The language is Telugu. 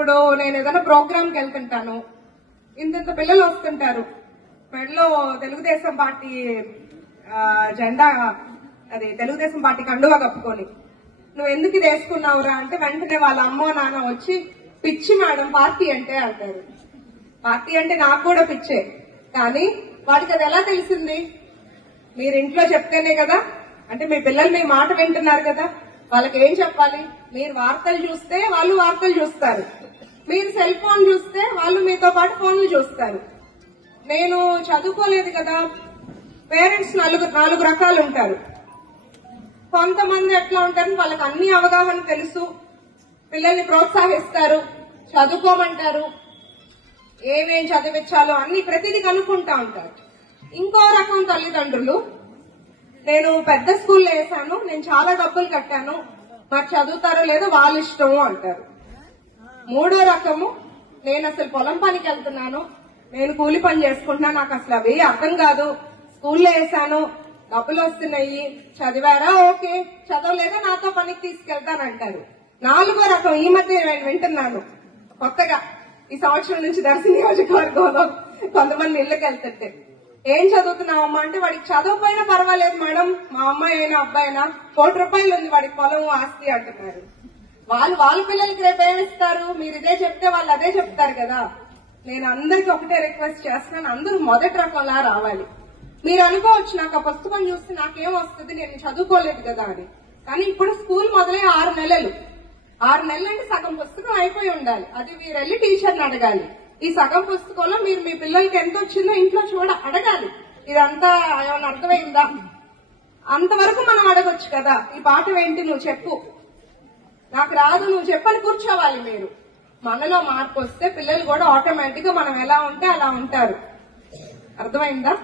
ఇప్పుడు నేను ఏదైనా ప్రోగ్రామ్కి వెళ్తుంటాను. ఇంత పిల్లలు వస్తుంటారు. మెడలో తెలుగుదేశం పార్టీ జెండా అది తెలుగుదేశం పార్టీ కండువా కప్పుకొని నువ్వు ఎందుకు ఇది వేసుకున్నావురా అంటే వెంటనే వాళ్ళ అమ్మ నాన్న వచ్చి పిచ్చి మేడం పార్టీ అంటే అంటారు. పార్టీ అంటే నాకు కూడా పిచ్చే. కానీ వాడికి అది ఎలా తెలిసింది? మీరు ఇంట్లో చెప్తేనే కదా? అంటే మీ పిల్లలు మీ మాట వింటున్నారు కదా? వాళ్ళకి ఏం చెప్పాలి? మీరు వార్తలు చూస్తే వాళ్ళు వార్తలు చూస్తారు. మీరు సెల్ ఫోన్ చూస్తే వాళ్ళు మీతో పాటు ఫోన్లు చూస్తారు. నేను చదువుకోలేదు కదా. పేరెంట్స్ నలుగు నాలుగు రకాలు ఉంటారు. కొంతమంది ఎట్లా ఉంటారు వాళ్ళకి అన్ని అవగాహన తెలుసు. పిల్లల్ని ప్రోత్సహిస్తారు. చదువుకోమంటారు. ఏమేం చదివించాలో అన్ని ప్రతిదీ కనుక్కుంటా ఉంటారు. ఇంకో రకం తల్లిదండ్రులు నేను పెద్ద స్కూల్లో వేసాను నేను చాలా డబ్బులు కట్టాను. మరి చదువుతారో లేదో వాళ్ళ ఇష్టము అంటారు. మూడో రకము నేను అసలు పొలం పనికి వెళ్తున్నాను. నేను కూలి పని చేసుకుంటున్నా. నాకు అసలు అవి అర్థం కాదు. స్కూల్లో వేసాను డబ్బులు వస్తున్నాయి. చదివారా? ఓకే. చదవలేదా? నాతో పనికి తీసుకెళ్తానంటారు నాలుగో రకం ఈ మధ్య నేను వింటున్నాను. కొత్తగా ఈ సంవత్సరం నుంచి దర్శి నియోజకవర్గంలో కొంతమంది ఇళ్ళకి వెళ్తుంటే. ఏం చదువుతున్నావమ్మా అంటే వాడికి చదవపోయినా పర్వాలేదు మేడం. మా అమ్మాయి అయినా అబ్బాయి అయినా కోటి రూపాయలు ఉంది వాడికి పొలం ఆస్తి అంటున్నారు. వాళ్ళు వాళ్ళ పిల్లలకి రేపు ఏమిస్తారు మీరు ఇదే చెప్తే వాళ్ళు అదే చెప్తారు కదా. నేను అందరికి ఒకటే రిక్వెస్ట్ చేస్తున్నాను. అందరూ మొదటి రకంలా రావాలి. మీరు అనుకోవచ్చు నాకు ఆ పుస్తకం చూస్తే నాకేం వస్తుంది? నేను చదువుకోలేదు కదా అని. కానీ ఇప్పుడు స్కూల్ మొదలై ఆరు నెలలు. ఆరు నెలలు అంటే సగం పుస్తకం అయిపోయి ఉండాలి. అది మీరు వెళ్ళి టీచర్ని అడగాలి. ఈ సగం పుస్తకంలో మీరు మీ పిల్లలకి ఎంత వచ్చిందో ఇంట్లో చూడ అడగ ఇదంతా ఏమైనా అర్థమైందా? అంతవరకు మనం అడగొచ్చు కదా. ఈ పాఠం ఏంటి నువ్వు చెప్పు. నాకు రాదు నువ్వు చెప్పని కూర్చోవాలి మీరు. మనలో మార్పు వస్తే పిల్లలు కూడా ఆటోమేటిక్గా మనం ఎలా ఉంటే అలా ఉంటారు. అర్థమైందా?